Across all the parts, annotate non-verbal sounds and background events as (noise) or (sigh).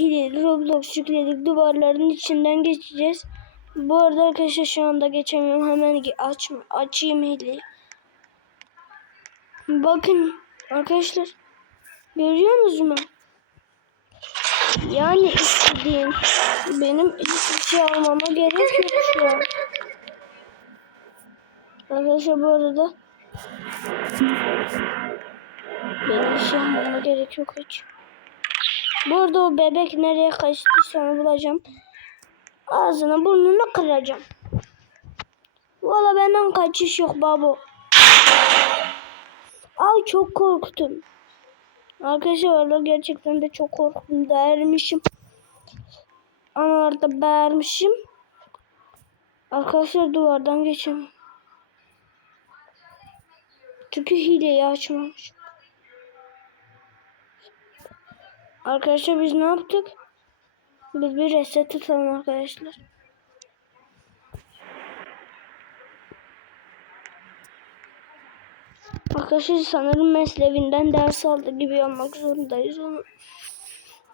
Hile Roblox yükledik duvarların içinden geçeceğiz. Bu arada arkadaşlar şu anda geçemiyorum. Hemen aç, açayım hileyi. Bakın arkadaşlar. Görüyorsunuz mu? Yani istediğim benim hiçbir şey almama gerek yok şu an. Arkadaşlar bu arada benim şey almama gerek yok hiç. Bu arada o bebek nereye kaçtıysa onu bulacağım. Ağzını burnunu kıracağım. Valla benden kaçış yok babo. Ay çok korktum. Arkadaşlar orada gerçekten de çok korktum. Değermişim. Analarda bağırmışım. Arkadaşlar duvardan geçemiyorum. Çünkü hileyi açmamış. Arkadaşlar biz ne yaptık? Biz bir reset tutalım arkadaşlar. Arkadaşlar sanırım meslevinden ders aldı gibi yapmak zorundayız. Onu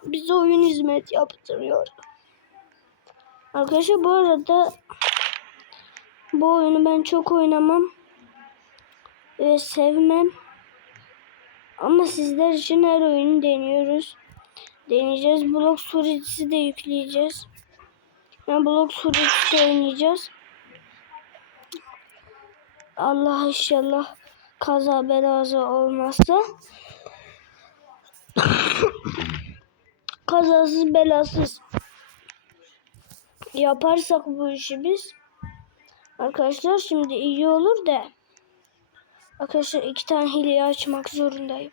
bize oyun hizmet yaptırıyor. Arkadaşlar bu arada bu oyunu ben çok oynamam ve sevmem. Ama sizler için her oyunu deniyoruz. Deneyeceğiz. Blok suretisi de yükleyeceğiz. Yani blok suretisi de oynayacağız. Allah inşallah kaza belazı olmazsa (coughs) kazasız belasız yaparsak bu işi biz arkadaşlar şimdi iyi olur da arkadaşlar iki tane hileyi açmak zorundayım.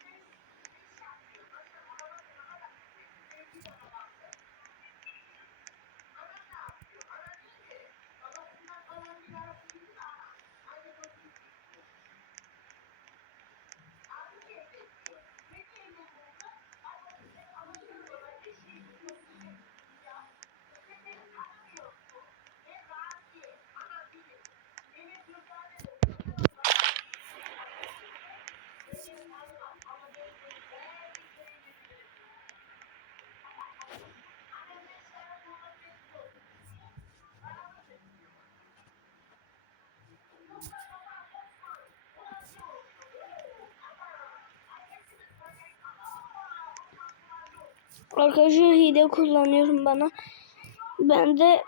Arkadaşlar hile kullanıyorum bana. Ben de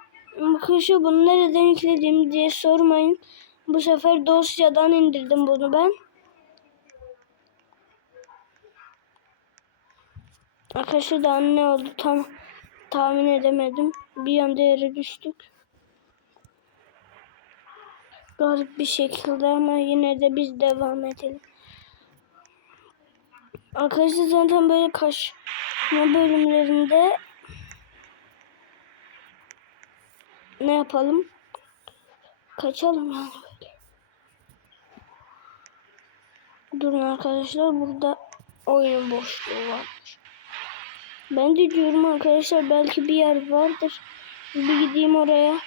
arkadaşlar bunu nereden yükledim diye sormayın. Bu sefer dosyadan indirdim bunu ben. Arkadaşlar daha ne oldu tam tahmin edemedim. Bir anda yere düştük. Garip bir şekilde ama yine de biz devam edelim. Arkadaşlar zaten böyle kaşma bölümlerinde ne yapalım? Kaçalım yani böyle. Durun arkadaşlar burada oyun boşluğu varmış. Ben de diyorum arkadaşlar belki bir yer vardır. Bir gideyim oraya.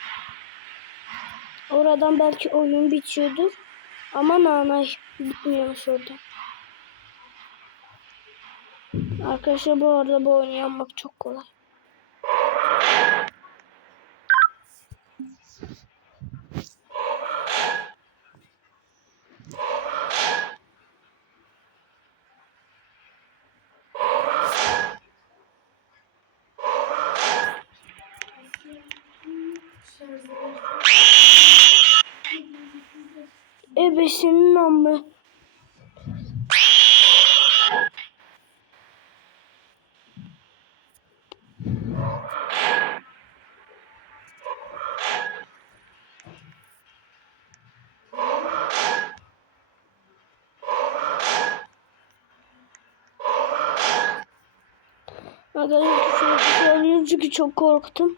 Oradan belki oyun bitiyordur. Ama nanay bitmiyormuş orada. Arkadaşlar bu arada bu oyunu yapmak çok kolay. Ebesinin amı. Arkadaşlar şöyle söyleyeyim çünkü çok korktum.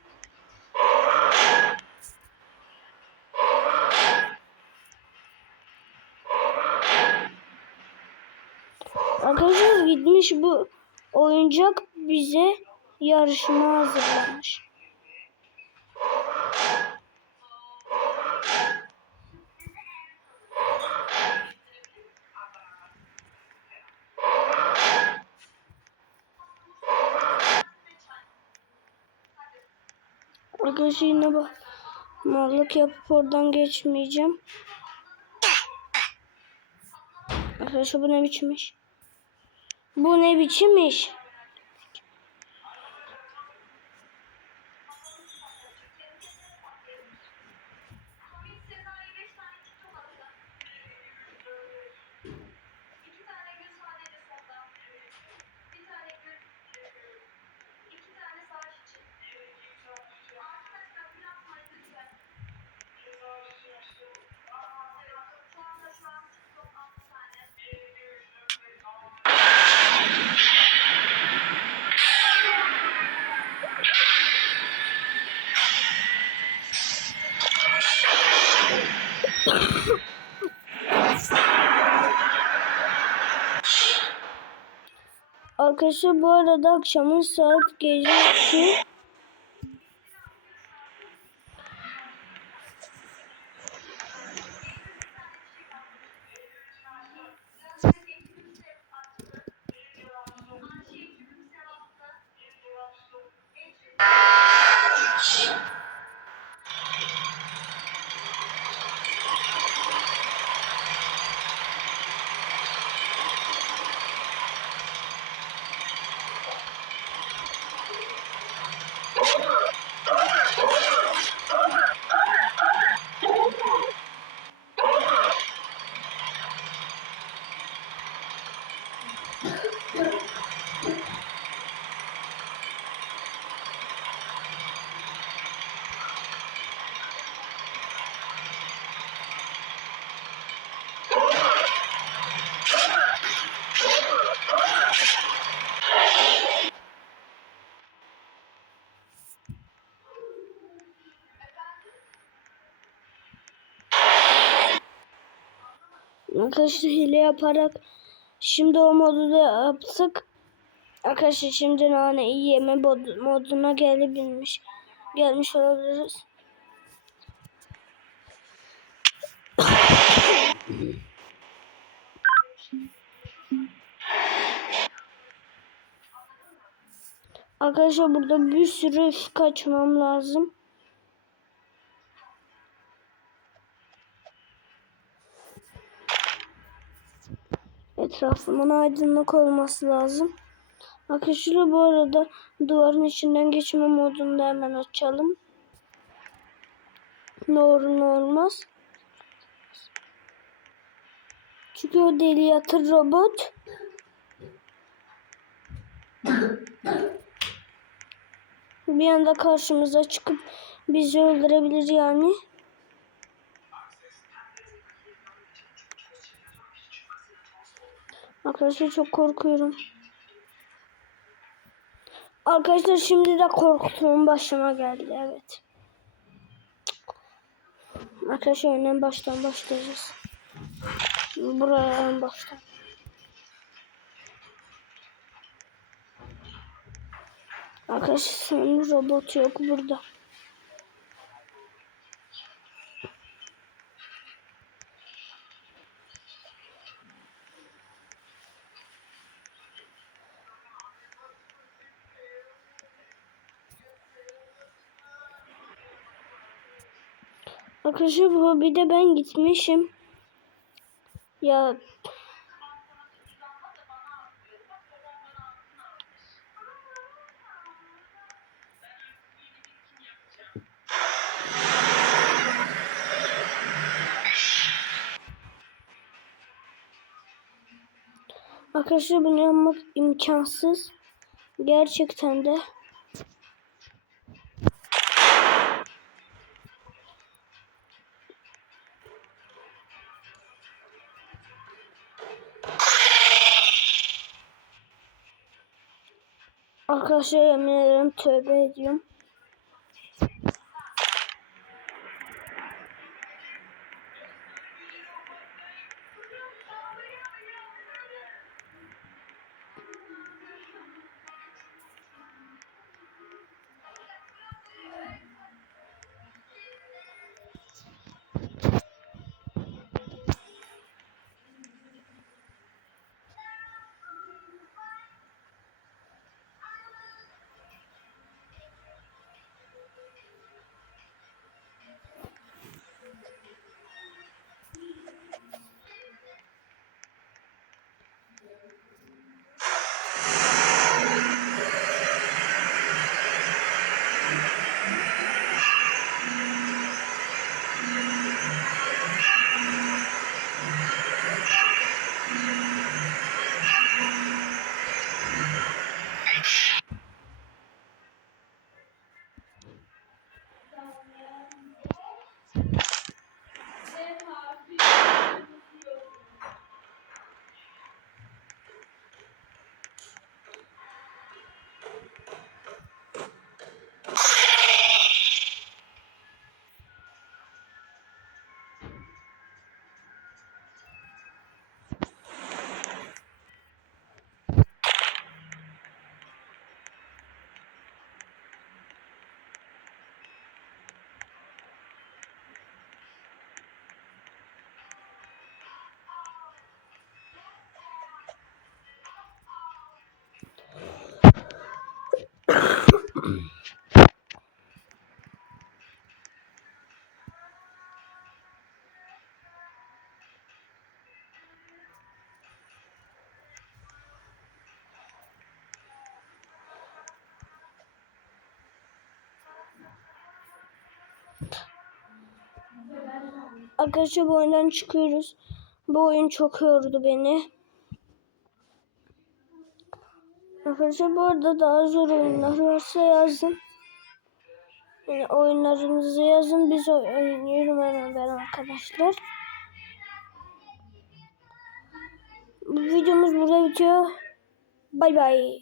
Arkadaşlar gitmiş bu oyuncak bize yarışma hazırlamış. Yine bak. Mallık yapıp oradan geçmeyeceğim. Arkadaşlar bu ne biçim iş? Bu ne biçim iş? Arkadaşlar bu arada akşamın saat gece Arkadaşlar hile yaparak şimdi o modu da yaptık. Arkadaşlar şimdi nane iyi yeme mod- moduna gelebilmiş. Gelmiş olabiliriz. Arkadaşlar burada bir sürü kaçmam lazım. Etrafımın aydınlık olması lazım. Arkadaşlar bu arada duvarın içinden geçme modunu da hemen açalım. Ne olur ne olmaz. Çünkü o deli yatır robot. Bir anda karşımıza çıkıp bizi öldürebilir yani. Arkadaşlar çok korkuyorum. Arkadaşlar şimdi de korktuğum başıma geldi evet. Arkadaşlar en baştan başlayacağız. Buraya en baştan. Arkadaşlar senin robot yok burada. Arkadaşlar bu bir de ben gitmişim. Ya Arkadaşlar bunu yapmak imkansız. Gerçekten de. Arkadaşlar yemin ederim tövbe ediyorum. Arkadaşlar bu oyundan çıkıyoruz. Bu oyun çok yordu beni. Arkadaşlar bu arada daha zor oyunlar varsa yazın. Yani oyunlarınızı yazın. Biz oynayalım beraber arkadaşlar. Bu videomuz burada bitiyor. Bay bay.